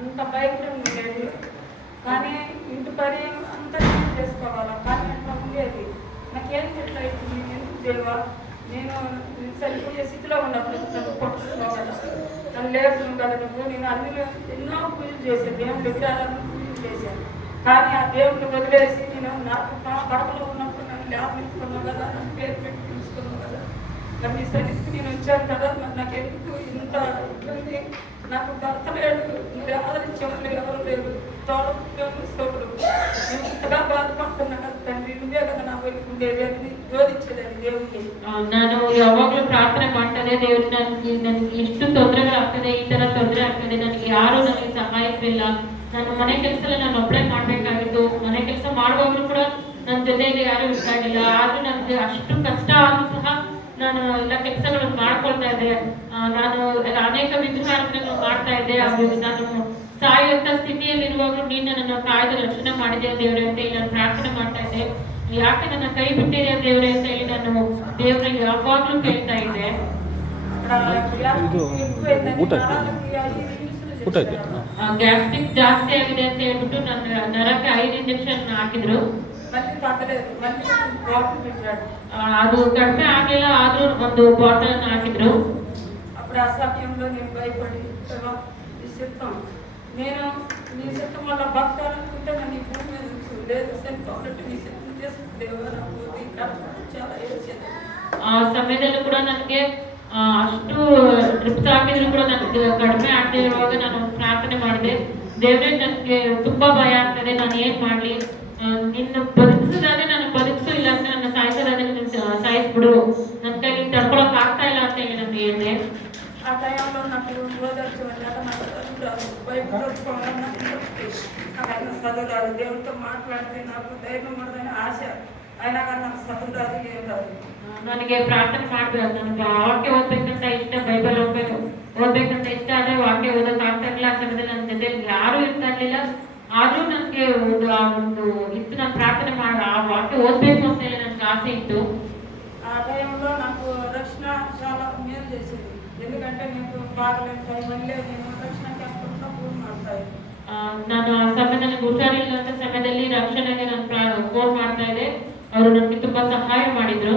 అంత భయంకరంగా ఉండేది. కానీ ఇంటి పని అంతా నేను చేసుకోవాలా, కానీ అట్లా ఉండేది. నాకేం ఎట్లా అవుతుంది, ఎందుకు దేవా నేను సరిపోయే స్థితిలో ఉన్నప్పుడు నన్ను పట్టుకున్నావు కదా, నన్ను లేపుతున్నావు కదా నువ్వు. నేను అన్ని ఎన్నో పూజలు చేశాను, దేవుని విగ్రహాలను పూజలు చేశాను. కానీ ఆ దేవుడిని వదిలేసి నేను నాకు నా కడపలో ఉన్నప్పుడు నన్ను లేపనిస్తున్నావు కదా, నన్ను పేరు పెట్టి పిలుచుకున్నావు కదా, నన్ను ఈ సన్నిధికి నేను వచ్చాను కదా, మరి నాకు ఎందుకు ఇంత ఇబ్బంది. నాకు భర్త లేడు, మీరు ఆదరించేవాళ్ళు ఎవరు లేరు, తోడు సోపుడు. నేను ఇంతగా బాధపడుతున్నా కదా తండ్రి, నువ్వే కదా నా వైపు ఉండేది అని యోధించేదాన్ని దేవుడిని. ನಾನು ಯಾವಾಗಲೂ ಪ್ರಾರ್ಥನೆ ಮಾಡ್ತದೆ, ದೇವ್ರು ನನಗೆ ಇಷ್ಟು ತೊಂದರೆಗಳಾಗ್ತದೆ, ಈ ತರ ತೊಂದರೆ ಆಗ್ತದೆ, ನನಗೆ ಯಾರು ನನಗೆ ಸಹಾಯಕ್ಕಿಲ್ಲ. ನಾನು ಮನೆ ಕೆಲಸ ಎಲ್ಲ ನಾನು ಒಬ್ಬಳೇ ಮಾಡ್ಬೇಕಾಗಿತ್ತು. ಮನೆ ಕೆಲಸ ಮಾಡುವಾಗಲೂ ಕೂಡ ನನ್ನ ಜೊತೆಯಲ್ಲಿ ಯಾರು ಇರ್ತಾಗಿಲ್ಲ. ಆದ್ರೂ ನನಗೆ ಅಷ್ಟು ಕಷ್ಟ ಆದ್ರೂ ಸಹ ನಾನು ಎಲ್ಲ ಕೆಲಸಗಳನ್ನು ಮಾಡ್ಕೊಳ್ತಾ ಇದ್ದೆ. ನಾನು ಅನೇಕ ವಿಗ್ರಹಾರಾಧನೆಗಳನ್ನು ಮಾಡ್ತಾ ಇದ್ದೆ. ನಾನು ಸಾಯುವಂತ ಸ್ಥಿತಿಯಲ್ಲಿರುವಾಗಲೂ ನೀನು ನನ್ನನ್ನು ಕಾಯ್ದು ರಕ್ಷಣೆ ಮಾಡಿದೆ ದೇವರೇ ಅಂತ ಹೇಳಿ ನಾನು ಪ್ರಾರ್ಥನೆ ಮಾಡ್ತಾ ಇದ್ದೆ. ಯಾಕೆ ನನ್ನ ಕೈ ಬಿಟ್ಟಿದೆ ದೇವರೇ ಅಂತ ಹೇಳಿ ನಾನು ದೇವರಲ್ಲಿ ಯಾವಾಗ್ಲೂ ಕೇಳ್ತಾ ಇದ್ದೆ. ಗ್ಯಾಸ್ಟ್ರಿಕ್ ಜಾಸ್ತಿ ಆಗಿದೆ ಅಂತ ಹೇಳ್ಬಿಟ್ಟು ನನ್ನ ನರಕ್ಕೆ 5 ಇಂಜೆಕ್ಷನ್ ಹಾಕಿದ್ರು. ಅದು ಕಡಿಮೆ ಆಗಲಿಲ್ಲ, ಆದ್ರೂ ಒಂದು ಬಾಟಲ್ ಹಾಕಿದ್ರು. అప్పుడు ఆ సమయంలో నేను భయపడి నేను నీ చిత్తం వల్ల భక్తాలనుకుంటే నన్ను ఈ భూమి మీద లేదు కాబట్టి నీ చిత్తం చేసుకుంటేవారు చాలా ఏడ్చేది. ಆ ಸಮಯದಲ್ಲೂ ಕೂಡ ನನಗೆ ಅಷ್ಟು ಡ್ರಿಪ್ಸ್ ಹಾಕಿದ್ರು ಕೂಡ ನನಗೆ ಕಡಿಮೆ ಆಗದೆ ಇರುವಾಗ ನಾನು ಪ್ರಾರ್ಥನೆ ಮಾಡಿದೆ. ದೇವರೇ ನನಗೆ ತುಂಬಾ ಭಯ ಆಗ್ತದೆ, ನಾನು ಏನ್ ಮಾಡ್ಲಿ, ನಿನ್ನ ಬದುಕಿಸೋದಾದ್ರೆ ನಾನು ಬದುಕಿಸು, ಇಲ್ಲ ಅಂದ್ರೆ ನನ್ನ ಸಾಯಿಸೋದಾದ್ರೆ ನೀನು ಸಾಯಿಸ್ಬಿಡು, ನನ್ನ ಕೈಲಿ ತಡ್ಕೊಳಕ್ ಆಗ್ತಾ ಇಲ್ಲ ಅಂತ ಹೇಳಿ ನಾನು ಹೇಳಿದೆ. ఆ టైంలో నాకు ఓదార్చి వెళ్ళాక నాకు చదువురాదు, భయపడుకోవాలి, నాకు చదువురాదు. దేవుడితో మాట్లాడితే నాకు ధైర్యం ఉండదని ఆశ, అయినా కానీ నాకు చదువురాదు, ఏం రాదు. ನನಗೆ ಪ್ರಾರ್ಥನೆ ಮಾಡ್ಬೇಕು, ನನಗೆ ವಾಕ್ಯ ಓದ್ಬೇಕಂತ ಇಷ್ಟ, ಬೈಬಲ್ ಓದ್ಬೇಕಂತ ಇಷ್ಟ, ಆದ್ರೆ ವಾಕ್ಯ ಓದಕ್ ಆಗ್ತಾ ಇರಲಿಲ್ಲ. ಆ ಸಮಯದಲ್ಲಿ ನನ್ನ ಜೊತೆ ಯಾರು ಇರ್ತಾ ಇರ್ಲಿಲ್ಲ. ಆದ್ರೂ ನನಗೆ ಒಂದು ಇತ್ತು, ನಾನು ಪ್ರಾರ್ಥನೆ ಮಾಡಿ ಆ ವಾಕ್ಯ ಓದ್ಬೇಕು ಅಂತ ಹೇಳಿ ನನಗೆ ಆಸೆ ಇತ್ತು. ఆ టైంలో నాకు రక్షణ చాలా మేలు చేసేది. ఎందుకంటే నేను బాగలేని టైమಲ್ಲೇ నేను రక్షణ ಕ್ಯಾಂಪ್‌ನ ಫೋನ್ ಮಾಡ್ತಾ ಇದ್ದೆ. ನಾನು ಆ ಸಮಯದಲ್ಲಿ ಹುಷಾರಿಲ್ಲದ ಸಮಯದಲ್ಲಿ ರಕ್ಷಣೆಗೆ ನಾನು ಫೋನ್ ಮಾಡ್ತಾ ಇದ್ದೆ. ಅವರು ನನಗೆ ತುಂಬಾ ಸಹಾಯ ಮಾಡಿದ್ರು.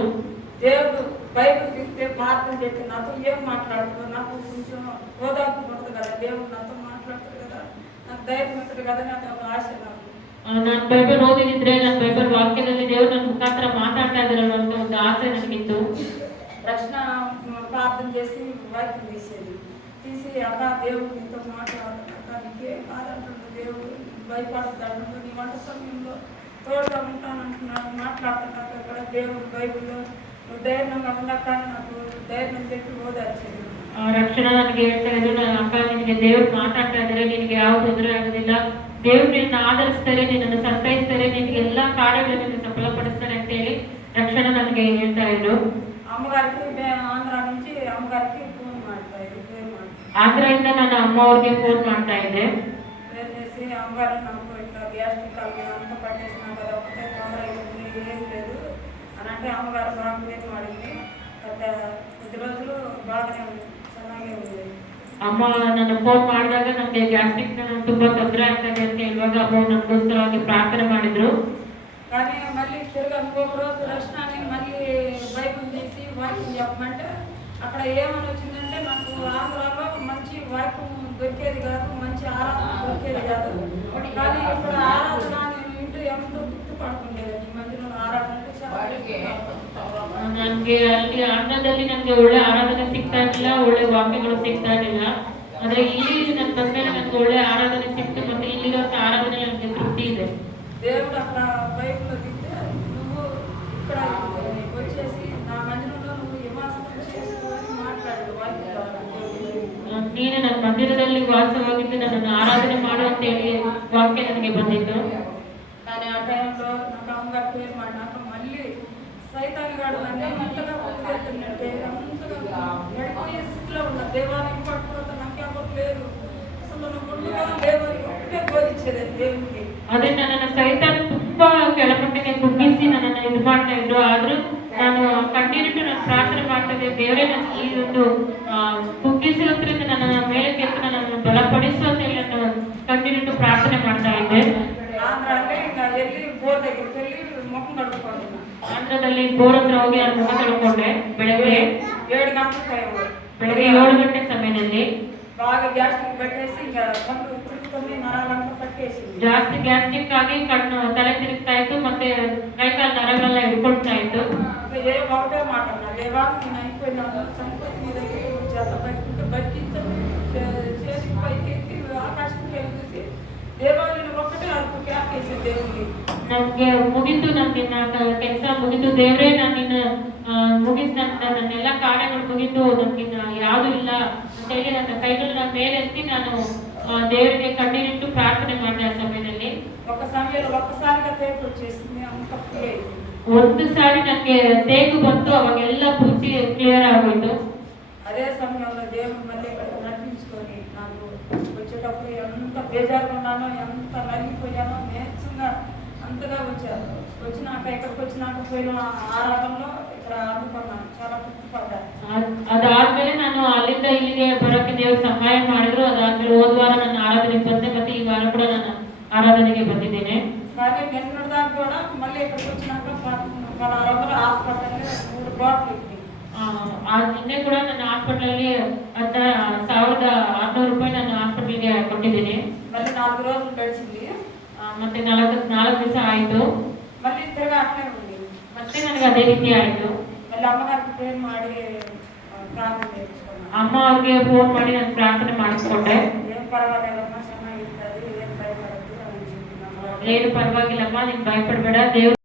దేవుడు బైబిల్ తింటే ప్రార్థన చేస్తే నాతో ఏం మాట్లాడుతుందో నాకు కొంచెం ఓదార్పు ఉంటుంది కదా, దేవుడు నాతో మాట్లాడుతాడు కదా, నాకు ధైర్యం ఉంటుంది కదా, నాకు ఒక ఆశ. ನಾನು ಬೈಬಲ್ ಓದಿದ್ರೆ ನನ್ನ ಬೈಬಲ್ ವಾಕ್ಯದಲ್ಲಿ ದೇವರು ನನ್ನ ಮುಖಾಂತರ ಮಾತಾಡ್ತಾ ಇದ್ದಾರಲ್ಲ ಅಂತ ಒಂದು ಆಸೆ ನನಗಿತ್ತು. రక్షణ ప్రార్థన చేసి వాక్యం తీసి అక్క దేవుడు నీతో మాట్లాడుతున్నా, నీకే కాదంటున్నాడు దేవుడు, భయపడతాడు, నీ వంట సమయంలో తోడుగా ఉంటానంటున్నాడు, మాట్లాడుతున్నాడు అక్కడ దేవుడు బైబిల్లో. నువ్వు ధైర్యంగా ఉండక నాకు ధైర్యం చెప్పి ಓದಾಡ್ತೀನಿ. ರಕ್ಷಣಾ ನನಗೆ ಹೇಳ್ತಾ ಇದ್ರು, ನನ್ನ ಅಕ್ಕ ನಿನಗೆ ದೇವ್ರು ಮಾತಾಡ್ತಾ ಇದ್ದಾರೆ, ನಿನಗೆ ಯಾವ ತೊಂದರೆ ಆಗೋದಿಲ್ಲ, ದೇವ್ರು ನಿನ್ನ ಆಧರಿಸ್ತಾರೆ, ನಿನ್ನನ್ನು ಸಂತೈಸ್ತಾರೆ, ನಿನಗೆ ಎಲ್ಲಾ ಕಾರ್ಯಗಳನ್ನು ಸಫಲಪಡಿಸ್ತಾರೆ ಅಂತ ಹೇಳಿ ರಕ್ಷಣಾ ನನಗೆ ಹೇಳ್ತಾ ಇದ್ರು. అమ్మగారికి ఆంధ్ర నుంచి అమ్మగారికి ఫోన్ ಮಾಡ್ತಾ ಇದ್ದೆ. ಆಂಧ್ರದಿಂದ ನಾನು ಅಮ್ಮ ಅವ್ರಿಗೆ ಫೋನ್ ಮಾಡ್ತಾ ಇದ್ದೆ. ఫోన్ చేసి అమ్మగారు నాకు ఇట్లా గ్యాస్ట్రిక్ అంత పట్టేసినా కదా, ఒకటే తొందర ఏం లేదు అని అంటే అమ్మగారు బాగా ఏం ಮಾಡಿದ್ವಿ. కొద్ది రోజులు బాగానే ఉంది, ಚೆನ್ನಾಗೇ ఉంది. ಅಮ್ಮ ನಾನು ಫೋನ್ ಮಾಡಿದಾಗ ನನಗೆ ಗ್ಯಾಸ್ಟ್ರಿಕ್ ತುಂಬಾ ತೊಂದರೆ ಆಗ್ತದೆ ಅಂತ ಹೇಳುವಾಗ ಅಮ್ಮ ನನಗೋಸ್ಕರವಾಗಿ ಪ್ರಾರ್ಥನೆ ಮಾಡಿದ್ರು. కానీ మళ్ళీ తిరిగి ఇంకొక రోజు రక్షణని మళ్ళీ బైబిల్ తీసి వాక్యం చెప్పమంటే అక్కడ ఏమని వచ్చిందంటే నాకు ఆంధ్రాలో మంచి వాక్యం దొరికేది కాదు, మంచి ఆరాధన దొరికేది కాదు. కానీ ఇక్కడ ఆరాధన నేను ఇంటూ ఎంతో గుర్తుపడుతుండేది. ఈ మధ్యలో ఆరాధన అంటే ನನಗೆ ಅಲ್ಲಿ ಆಂಧ್ರದಲ್ಲಿ ನನಗೆ ಒಳ್ಳೆ ಆರಾಧನೆ ಸಿಗ್ತಾ ಇರಲಿಲ್ಲ, ಒಳ್ಳೆ ವಾಕ್ಯಗಳು ಸಿಗ್ತಾ ಇರಲಿಲ್ಲ. ಆದ್ರೆ ಇಲ್ಲಿ ನನ್ನ ಬಂದ್ಮೇಲೆ ನನಗೆ ಒಳ್ಳೆ ಆರಾಧನೆ ಸಿಕ್ತು, ಮತ್ತೆ ಇಲ್ಲಿರೋ ಆರಾಧನೆ ನನಗೆ ತೃಪ್ತಿ ಇದೆ. దేవుడు అక్కడ బైబిల్లో తింటే నువ్వు ఇక్కడ వచ్చేసి నా మందిరంలో నువ్వు నివాసం చేసుకొని మాట్లాడు వాక్యం. ನೀನು ನನ್ನ ಮಂದಿರದಲ್ಲಿ ವಾಸವಾಗಿದ್ದು ನನ್ನನ್ನು ಆರಾಧನೆ ಮಾಡು ಅಂತ ಹೇಳಿ ವಾಕ್ಯ ನನಗೆ ಬಂದಿತ್ತು. కానీ ఆ టైంలో నాకు అమ్మగారు పేరు మాడినాక మళ్ళీ సైతాన్గాడు అన్నీ అంతగా ఊరేస్తుందంటే అంతగా పడిపోయే స్థితిలో ఉన్న దేవాలయం పట్టుకోవడం నాకు ఎవరు లేరు, అసలు ముందుగా లేవు ఒకటే బోధించేది దేవుడికి. ಅದೇ ನನ್ನನ್ನು ಸೈತಾನ ತುಂಬಾ ಕೆಳಮಟ್ಟಿಗೆ ಕುಗ್ಗಿಸಿ ನನ್ನನ್ನು ಇದು ಮಾಡ್ತಾ ಇದ್ರು. ಆದ್ರೂ ನಾನು ಕಂಟಿನ್ಯೂ ನಾನು ಪ್ರಾರ್ಥನೆ ಮಾಡ್ತಾ ಇದ್ದೆ, ದೇವರೇ ನನಗೆ ಈ ಒಂದು ಕುಗ್ಗಿಸಿರೋದ್ರಿಂದ ನನ್ನ ಮೇಲೆ ಕೆತ್ತು ನನ್ನನ್ನು ಬಲಪಡಿಸು ಅಂತ ಹೇಳಿ ನಾನು ಪ್ರಾರ್ಥನೆ ಮಾಡ್ತಾ ಇದ್ದೆ. ಆಂಧ್ರಲ್ಲಿ ಈಗ ಎಲ್ಲಿ ಬೋರ್ దగ్గరికి వెళ్ళి ಮುಖం ಕడుಕ್ಕೊಂಡು ಆಂಧ್ರದಲ್ಲಿ ಬೋರ್ ಹತ್ರ ಹೋಗಿ ನಾನು ಮುಖ ತೊಳ್ಕೊಂಡೆ. ಬೆಳಗ್ಗೆ 7 ಗಂಟలకు పోయేవాడు. ಬೆಳಗ್ಗೆ 7 ಗಂಟೆ ಸಮಯದಲ್ಲಿ బాగా గ్యాస్ట్రిక్ పెట్టేసి ఇంకా కళ్ళు తిరుగుతుంది, నరాలంతా పట్టేసింది. ಜಾಸ್ತಿ ಗ್ಯಾಸ್ಟ್ರಿಕ್ ಆಗಿ ಕಣ್ಣು ತಲೆ ತಿರುಗ್ತಾ ಇತ್ತು, ಮತ್ತೆ ಕೈಕಾಲು ನರಗಳೆಲ್ಲ ಹಿಡ್ಕೊಳ್ತಾ ಇತ್ತು. ఏ ఒకటే మాట అన్నా, లేవా నేను అయిపోయినాను, చనిపోయి నీ దగ్గరికి వచ్చేస్తా, బతికుంటే బతికించండి, చేసి పైకి ఎత్తి ఆకాశంకి ఎగురుతుంది. దేవాలయం ఒక్కటే అడుగు క్యాకేసి దేవుడిని ನಮ್ಗೆ ಮುಗಿತು, ನಮ್ಗೆ ಕೆಲಸ ಮುಗಿತು, ದೇವ್ರೇ ನಾನು ನಿನ್ನ ಮುಗಿಸ್, ನನ್ನೆಲ್ಲ ಕಾರ್ಯಗಳು ಮುಗಿತು, ನಮ್ಗೆ ಯಾವುದು ಇಲ್ಲ ಅಂತ ಹೇಳಿ ನನ್ನ ಕೈಗಳನ್ನ ಮೇಲೆತ್ತಿ ನಾನು ದೇವರಿಗೆ ಕಣ್ಣೀರಿಟ್ಟು ಪ್ರಾರ್ಥನೆ ಮಾಡಿದೆ. ಆ ಸಮಯದಲ್ಲಿ ఒక సమయంలో ఒక్కసారిగా తేపు వచ్చేసింది, అంత ఫ్రీ అయింది. ಒಂದು ಸಾರಿ ನನಗೆ ತೇಗು ಬಂತು, ಅವಾಗೆಲ್ಲ ಪೂರ್ತಿ ಕ್ಲಿಯರ್ ಆಗೋಯ್ತು. అదే సమయంలో దేవుడు మళ్ళీ ఇక్కడ నడిపించుకొని నాకు వచ్చేటప్పుడు ఎంత బేజారుగా ఉన్నానో, ఎంత నలిగిపోయానో, నేర్చుగా అంతగా వచ్చాను. వచ్చినాక ఇక్కడికి వచ్చినాక పోయిన ఆరాధనలో ఇక్కడ అందుకున్నాను, చాలా తృప్తిపడ్డాను. ಅದಾದ್ಮೇಲೆ ನಾನು ಅಲ್ಲಿಂದ ಇಲ್ಲಿಗೆ ಬರೋಕೆ ದೇವರು ಸಹಾಯ ಮಾಡಿದ್ರು. ಅದಾದ್ಮೇಲೆ ಹೋದ ವಾರ ನಾನು ಆರಾಧನೆಗೆ ಬಂದೆ, ಮತ್ತೆ ಈ ವಾರ ಕೂಡ ನಾನು ಆರಾಧನೆಗೆ ಬಂದಿದ್ದೇನೆ. కానీ నిన్నటిదాకా కూడా మళ్ళీ ఇక్కడికి వచ్చినాక మన ఆరాధన హాస్పిటల్లో 3 బాటిల్ ఇచ్చింది. ನಿನ್ನೆ ಕೂಡ ನನ್ನ ಹಾಸ್ಪಿಟಲ್ಗೆ 16,600 ರೂಪಾಯಿ ನಾನು ಹಾಸ್ಪಿಟಲ್ಗೆ ಕೊಟ್ಟಿದ್ದೀನಿ. మళ్ళీ 4 రోజులు గడిచింది, ಮತ್ತೆ 4 ದಿವಸ ಆಯ್ತು. మళ్ళీ తిరగా అట్లే ఉంది. ಮತ್ತೆ ನನಗೆ ಅದೇ ರೀತಿ ಆಯ್ತು. మళ్ళీ అమ్మగారికి ఫోన్ ಮಾಡಿ ప్రార్థన చేసుకున్నాను. ಅಮ್ಮ ಅವ್ರಿಗೆ ಫೋನ್ ಮಾಡಿ ನಾನು ಪ್ರಾರ್ಥನೆ ಮಾಡಿಸ್ಕೊಂಡೆ. ఏం పర్వాలేదమ్మా, ಚೆನ್ನಾಗಿರ್ತದೆ, ఏం భయపడద్దు అని చెప్పినాము. ಏನು ಪರವಾಗಿಲ್ಲಮ್ಮ, ನೀನು ಭಯಪಡಬೇಡ, ದೇವ್ರು